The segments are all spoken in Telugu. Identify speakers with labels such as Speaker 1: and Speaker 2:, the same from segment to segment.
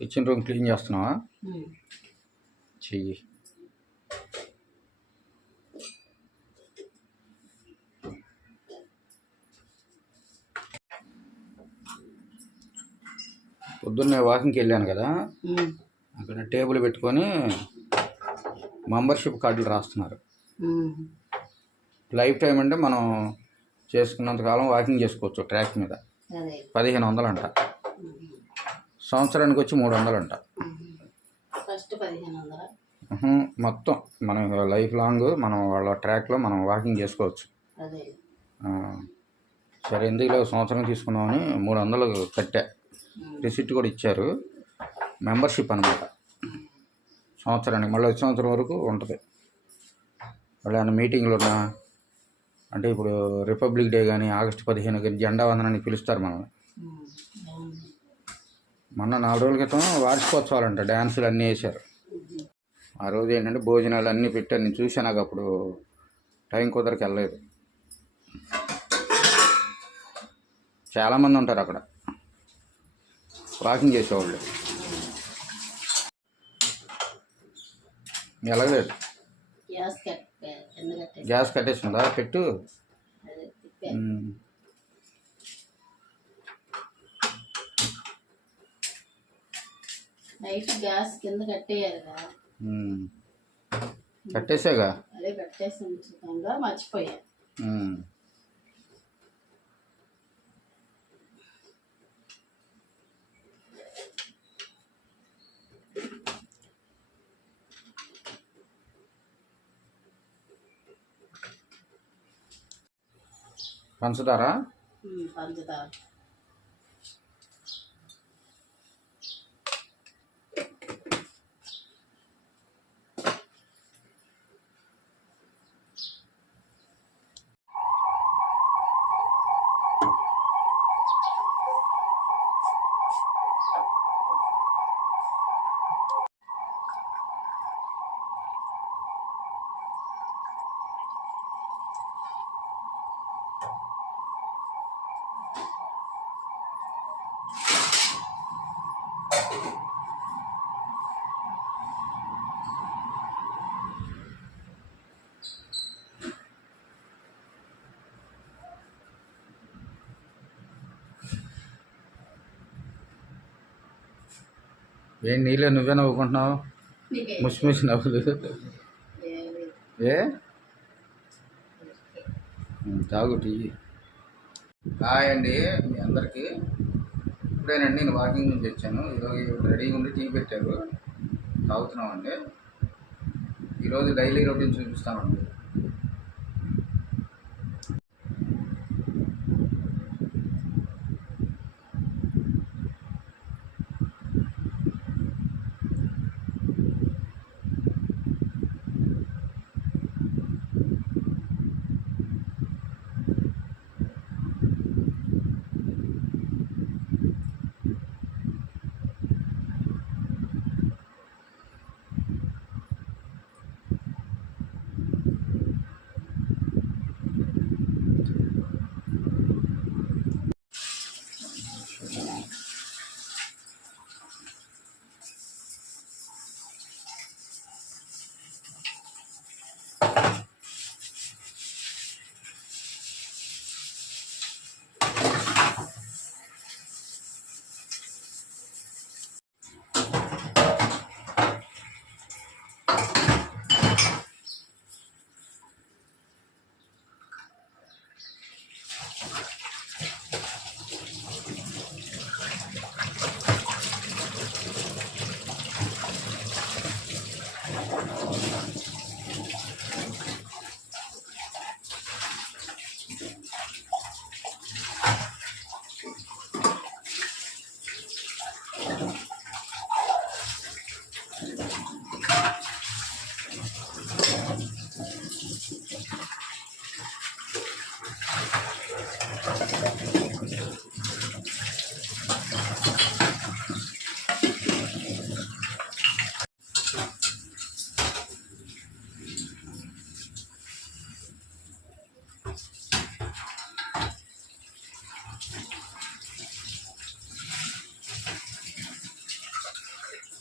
Speaker 1: కిచెన్ రూమ్ క్లీన్ చేస్తున్నావా. చెయ్యి. పొద్దున్నే వాకింగ్కి వెళ్ళాను కదా. అక్కడ టేబుల్ పెట్టుకొని మెంబర్షిప్ కార్డులు రాస్తున్నారు. లైఫ్ టైం అంటే మనం చేసుకున్నంత కాలం వాకింగ్ చేసుకోవచ్చు ట్రాక్ మీద. పదిహేను వందలు అంట సంవత్సరానికి వచ్చి మూడు వందలు అంట.
Speaker 2: ఫస్ట్
Speaker 1: మొత్తం మనం లైఫ్ లాంగ్ మనం వాళ్ళ ట్రాక్లో మనం వాకింగ్ చేసుకోవచ్చు. సరే ఎందుకులో సంవత్సరం తీసుకుందామని మూడు వందలు కట్టా. రిసిప్ట్ కూడా ఇచ్చారు. మెంబర్షిప్ అనమాట సంవత్సరానికి మళ్ళీ వచ్చే సంవత్సరం వరకు ఉంటుంది. వాళ్ళు ఏమైనా మీటింగ్లు ఉన్నా అంటే ఇప్పుడు రిపబ్లిక్ డే కానీ ఆగస్టు పదిహేను కానీ జెండా వందనాన్ని పిలుస్తారు మనం. మొన్న నాలుగు రోజుల క్రితం వార్షికోత్సవాలంట డ్యాన్సులు అన్నీ వేశారు. ఆ రోజు ఏంటంటే భోజనాలు అన్నీ పెట్టారు. నేను చూశాను నాకు అప్పుడు. టైం కుదరకి వెళ్ళలేదు. చాలామంది ఉంటారు అక్కడ. వాకింగ్ చేసేవాళ్ళు. ఎలాగలేదు
Speaker 2: గ్యాస్
Speaker 1: కట్టేసిందా పెట్టు.
Speaker 2: నైట్ గ్యాస్ కింద కట్టేయాలి కదా.
Speaker 1: కట్టేసాగా
Speaker 2: అదే కట్టేసి ఉంచుతాంగా మర్చిపోయా.
Speaker 1: పంచదార?
Speaker 2: పంచదార.
Speaker 1: ఏం నీళ్ళే నువ్వే నవ్వుకుంటున్నావు?
Speaker 2: నీకే.
Speaker 1: ముసి ముసి నవ్వులు? ఏ? తాగు టీ. హాయ్ అండి మీ అందరికీ. ఇప్పుడేనండి నేను వాకింగ్ నుంచి వచ్చాను. ఈరోజు రెడీగా ఉండి టీ పెట్టారు. తాగుతున్నామండి. ఈరోజు డైలీ రొటీన్ చూపిస్తామండి.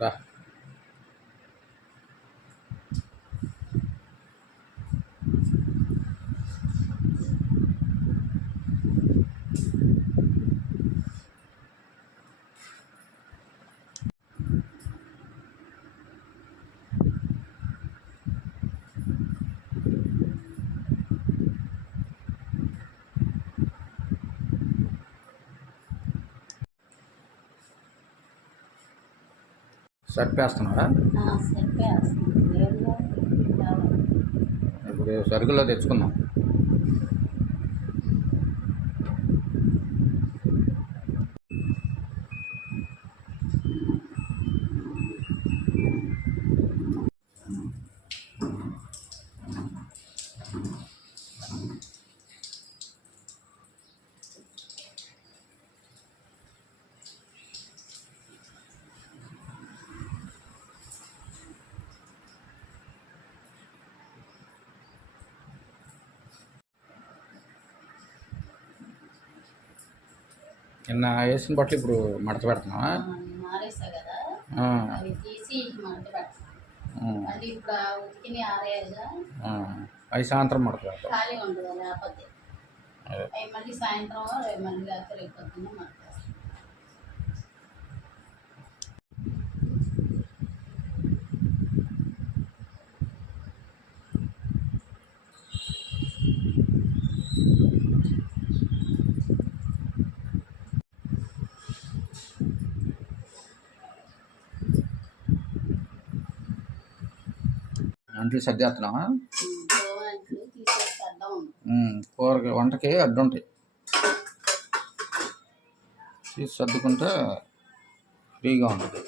Speaker 1: Tá. సరిపేస్తున్నారా? ఇప్పుడు సరుకులో తెచ్చుకుందాం. నిన్న వేసిన బట్టలు ఇప్పుడు మడత పెడుతున్నావా?
Speaker 2: మారేసా కదా. అవి తీసి మడత మళ్ళీ ఇప్పుడు ఆ ఉతికిని ఆరేయాలిగా.
Speaker 1: అవి సాయంత్రం మడత పెడతాం
Speaker 2: ఖాళీ ఉండదు లేకపోతే. అవి మళ్ళీ సాయంత్రం మళ్ళీ రేపు పొద్దున్న మడతేస్తాను
Speaker 1: అంట్లు సర్దేస్తున్నావా? కూరకి వంటకి అడ్డుంటాయి తీసి సర్దుకుంటే ఫ్రీగా ఉంటుంది.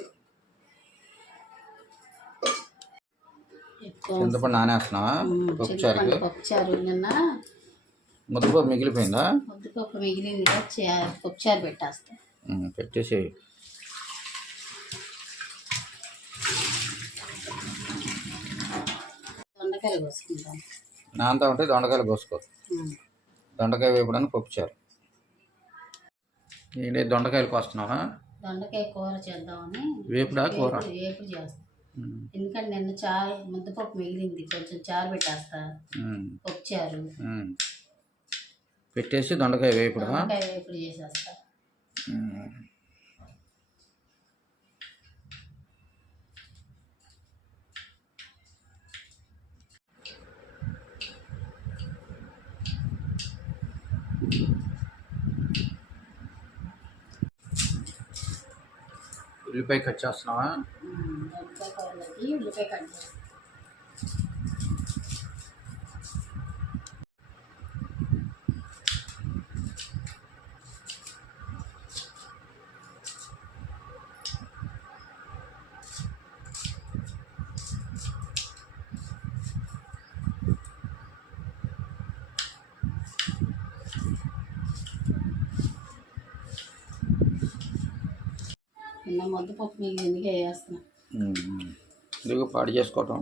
Speaker 1: చింతపండు నానేస్తున్నావా? పప్పుచారుకి
Speaker 2: పప్పుచారు నిన్న.
Speaker 1: ముద్దపప్పు మిగిలిపోయిందా?
Speaker 2: ముద్దపప్పు మిగిలింది. పప్పుచారు పెట్టేస్తా.
Speaker 1: ఉమ్,
Speaker 2: దొండకాయలు
Speaker 1: నాంతా ఉంటే దొండకాయలు కోసుకో. దొండకాయ వేపడానికి పప్పుచారు. ఏంటి దొండకాయలు కోస్తున్నావా?
Speaker 2: దొండకాయ కూర చేద్దామని
Speaker 1: వేపుడా కూర?
Speaker 2: వేపుడు వేపుడు చేస్తాం.
Speaker 1: ఉమ్,
Speaker 2: ఎందుకంటే నిన్న చారు ముద్దపప్పు మిగిలింది. కొంచెం చారు పెట్టేస్తా.
Speaker 1: ఉమ్. పెట్టేసి దొండకాయ వేపుడా?
Speaker 2: దొండకాయ వేపుడు చేసేస్తా.
Speaker 1: ఉల్లిపాయ కట్ చేస్తున్నావా?
Speaker 2: ఉల్లిపాయ కట్ చేస్తాను నిన్న ముద్దపప్పు మిగిలింది వేస్తున్నా
Speaker 1: ఇదిగో పాడు చేసుకోవటం.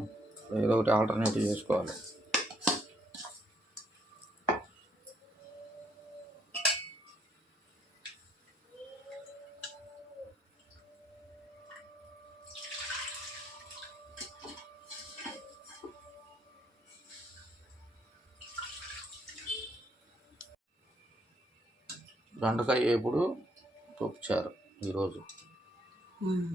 Speaker 1: ఏదో ఒకటి ఆల్టర్నేటివ్ చేసుకోవాలి. దొండకాయ వేపుడు పప్పుచారు ఈరోజు.
Speaker 2: ఉమ్.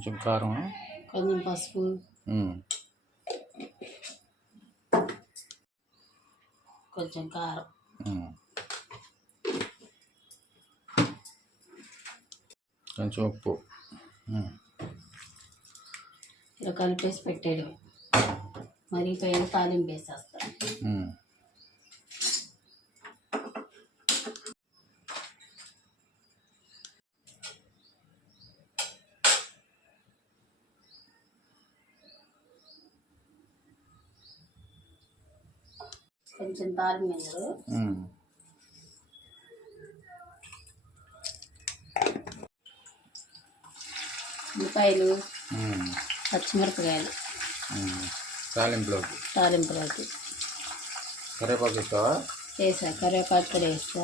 Speaker 1: కొంచెం కారం.
Speaker 2: కొంచెం పసుపు. కొంచెం కారం.
Speaker 1: కొంచెం ఉప్పు.
Speaker 2: ఇలా కలిపేసి పెట్టేయడం. మరిగిపోయిన తాలింపు వేసేస్తాను కొంచెం
Speaker 1: ఉమ్.
Speaker 2: ఉల్లిపాయలు. పచ్చిమిరపకాయలు.
Speaker 1: తాలింపులోకి.
Speaker 2: తాలింపులోకి.
Speaker 1: కరివేపాకు ఇస్తావా
Speaker 2: వేసా. కరివేపాకు కూడా వేస్తా.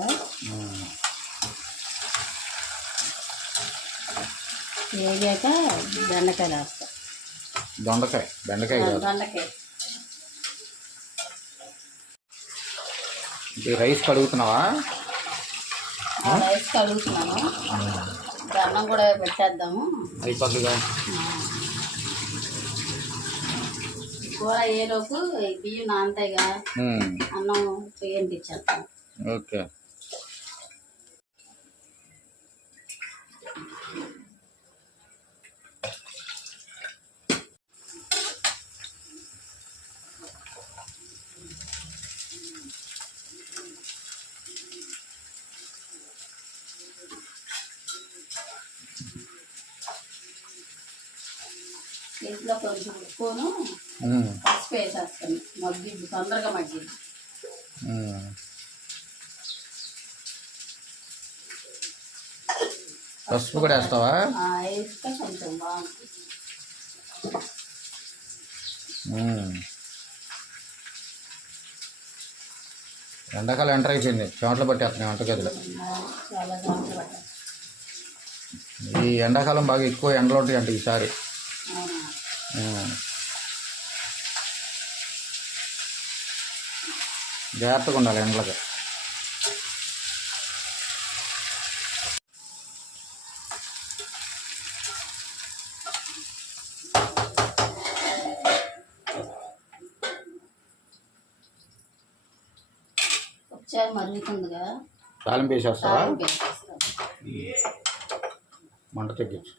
Speaker 2: వేగాక బెండకాయలు వేస్తా.
Speaker 1: దొండకాయ. బెండకాయ
Speaker 2: దొండకాయ.
Speaker 1: ఇది రైస్ కడుగుతున్నావా?
Speaker 2: ఆ రైస్ కలుగుతున్నాను అన్నం కూడా పెట్టేద్దాము.
Speaker 1: అయిపోతుందిగా
Speaker 2: కూర ఈ బియ్యం నానతాయిగా. అన్నం బియ్యం ఇచ్చేస్తాం
Speaker 1: ఓకే.
Speaker 2: కొంచెం ఉప్పును. పసుపు వేసేస్తాను మగ్గిద్ది తొందరగా మగ్గిద్ది.
Speaker 1: పసుపు కూడా వేస్తావా
Speaker 2: వేస్తే కొంచెం బాగుంటుంది.
Speaker 1: ఎండాకాలం ఎంటర్ అయిపోయింది చెమటలు పట్టేస్తున్నాయి వంటగదిలో ఈ ఎండాకాలం బాగా ఎక్కువ ఎండలు ఉంటాయి అంటే ఈసారి. జాగ్రత్తగా ఉండాలి ఎండలకి. తాలింపు వేసేస్తావా? మంట తగ్గించు.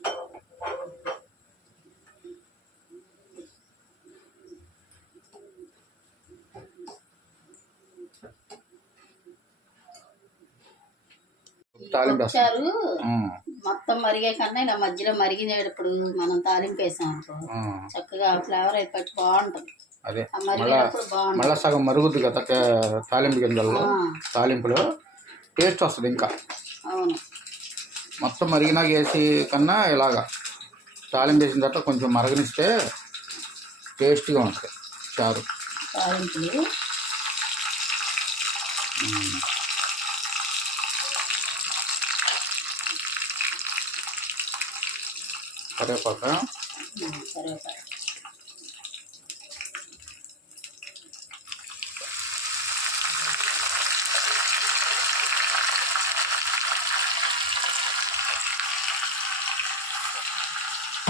Speaker 1: ఉమ్.
Speaker 2: మొత్తం మరిగే కన్నా ఇలా మధ్యలో మరిగినప్పుడు మనం తాలింపు వేసాం అనుకో
Speaker 1: ఉమ్.
Speaker 2: చక్కగా ఫ్లేవర్ అయిపోయి బాగుంటుంది.
Speaker 1: అదే. మళ్ళా సగం మరుగుద్ది కదా తాలింపు గింజల్లో. తాలింపులో టేస్ట్ వస్తుంది ఇంకా.
Speaker 2: అవును.
Speaker 1: మొత్తం మరిగినాక వేసి కన్నా ఇలాగా తాలింపు వేసిన తర్వాత కొంచెం మరగనిస్తే టేస్ట్గా ఉంటుంది. చారు.
Speaker 2: తాలింపులు.
Speaker 1: కరివేపాక.
Speaker 2: కరివేపాకు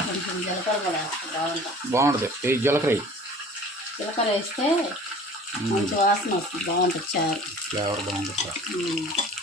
Speaker 2: కొంచెం జీలకర్ర కూడా బాగుంటుంది.
Speaker 1: బాగుంటుంది. ఈ జీలకర్ర.
Speaker 2: జీలకర్ర వేస్తే మంచి వాసన వస్తుంది. బాగుంటుంది చారు.
Speaker 1: ఫ్లేవర్ బాగుంటుంది.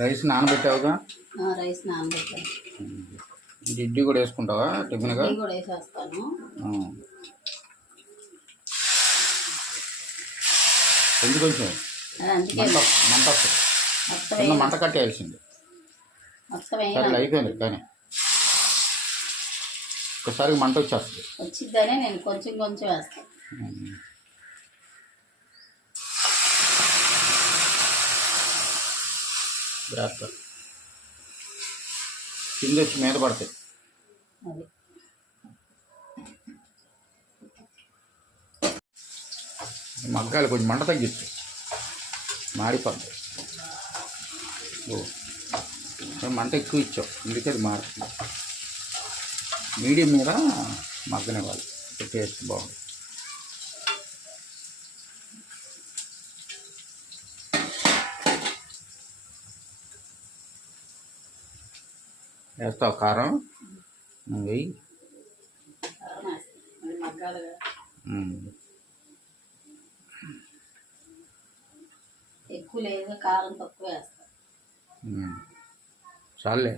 Speaker 1: రైస్ నానబెట్టావుగా?
Speaker 2: రైస్ నానబెట్టాను.
Speaker 1: ఇడ్లీ కూడా వేసుకుంటావా టిఫిన్గా?
Speaker 2: కూడా వేసేస్తాను.
Speaker 1: ఎందుకు కొంచెం? మంట మంట మంట కట్టేయాల్సింది సరే అయిపోయింది కానీ. ఒకసారి మంట వచ్చేస్తుంది.
Speaker 2: వచ్చిద్దని నేను కొంచెం కొంచెం వేస్తాను.
Speaker 1: జాగ్రత్త కింద వచ్చి మీద పడతాయి. మగ్గాలి కొంచెం మంట మాడిపోద్ది. ఓ. మంట ఎక్కువ ఇచ్చాం అందుకే అది మారుతుంది. మీడియం మీద మగ్గనివ్వాలి. టేస్ట్ బాగుంది వేస్తావు కారం వెయ్యి.
Speaker 2: ఎక్కువ లేదు కారం తక్కువ వేస్తాం.
Speaker 1: చాలే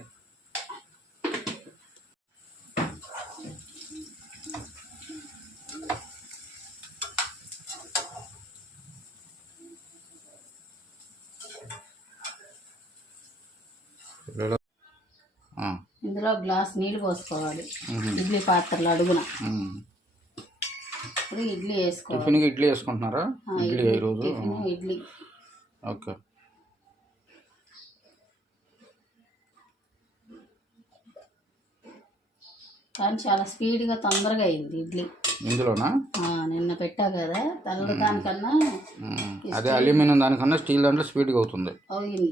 Speaker 1: ఆ,
Speaker 2: ఇందులో గ్లాస్ నీళ్ళు పోసుకోవాలి. ఇడ్లీ పాత్రలు అడుగున. ఇప్పుడు ఇడ్లీ వేసుకోవాలి.
Speaker 1: టిఫిన్కి ఇడ్లీ వేసుకుంటున్నారా? ఇడ్లీ ఈరోజు?
Speaker 2: ఇడ్లీ.
Speaker 1: ఓకే.
Speaker 2: కానీ చాలా స్పీడ్గా తొందరగా అయింది ఇడ్లీ.
Speaker 1: ఇందులోనా?
Speaker 2: నిన్న పెట్టా కదా. తెల్ల దానికన్నా.
Speaker 1: అదే అల్యూమినియం దానికన్నా స్టీల్ దాంట్లో స్పీడ్గా అవుతుంది.
Speaker 2: అయింది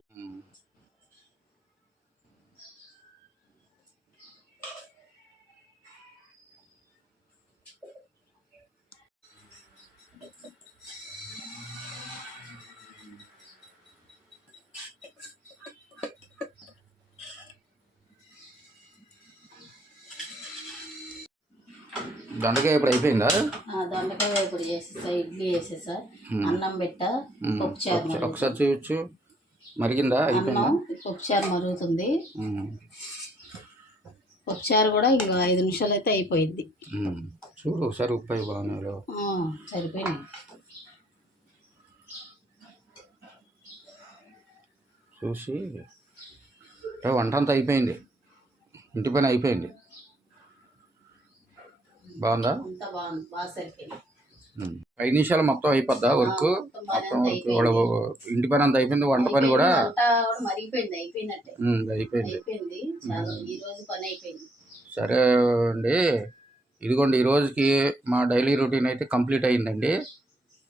Speaker 1: దొండకాయ ఇప్పుడు అయిపోయిందా?
Speaker 2: దొండకాయ ఇప్పుడు చేసేసా ఇడ్లీ వేసేసా అన్నం పెట్టా
Speaker 1: ఉమ్.
Speaker 2: పప్పుచారు
Speaker 1: ఒకసారి- చూపించు మరిగిందా? అయిపోయిందా?
Speaker 2: అన్నం పప్పుచారు మరుగుతుంది.
Speaker 1: ఉమ్.
Speaker 2: పప్పుచారు కూడా ఇంకా ఐదు నిమిషాలు అయితే అయిపోయింది.
Speaker 1: చూడు ఒకసారి ఉప్పు అయి బాగానే లేవు.
Speaker 2: ఆ, సరిపోయినాయి.
Speaker 1: చూసి వంట అంతా అయిపోయింది. ఇంటి పని అయిపోయింది. బాగుందా?
Speaker 2: అంతా బాగుంది. బాగా సరిపోయింది.
Speaker 1: ఉమ్. ఐదు నిమిషాలు మొత్తం అయిపోద్దా వర్క్?
Speaker 2: మొత్తం
Speaker 1: వర్క్ ఇంటి పని అంతా అయిపోయింది వంట పని కూడా?
Speaker 2: వంట కూడా మరిగిపోయింది అయిపోయినట్టే.
Speaker 1: ఉమ్, అయిపోయింది.
Speaker 2: అయిపోయింది. చాలా ఈ రోజు పని అయిపోయింది.
Speaker 1: సరే అండి. ఇదిగోండి ఈ రోజుకి మా డైలీ రొటీన్ అయితే కంప్లీట్ అయిందండి.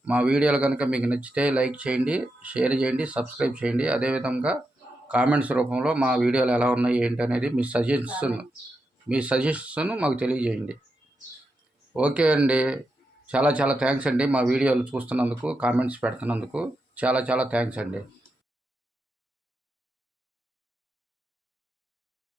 Speaker 1: మా వీడియోలు కనుక మీకు నచ్చితే లైక్ చేయండి షేర్ చేయండి సబ్స్క్రైబ్ చేయండి. అదేవిధంగా కామెంట్స్ రూపంలో మా వీడియోలు ఎలా ఉన్నాయి ఏంటి అనేది మీ సజెషన్ మీ సజెషన్ మాకు తెలియజేయండి. ఓకే అండి. చాలా చాలా థ్యాంక్స్ అండి మా వీడియోలు చూస్తున్నందుకు కామెంట్స్ పెడుతున్నందుకు. చాలా చాలా థ్యాంక్స్ అండి.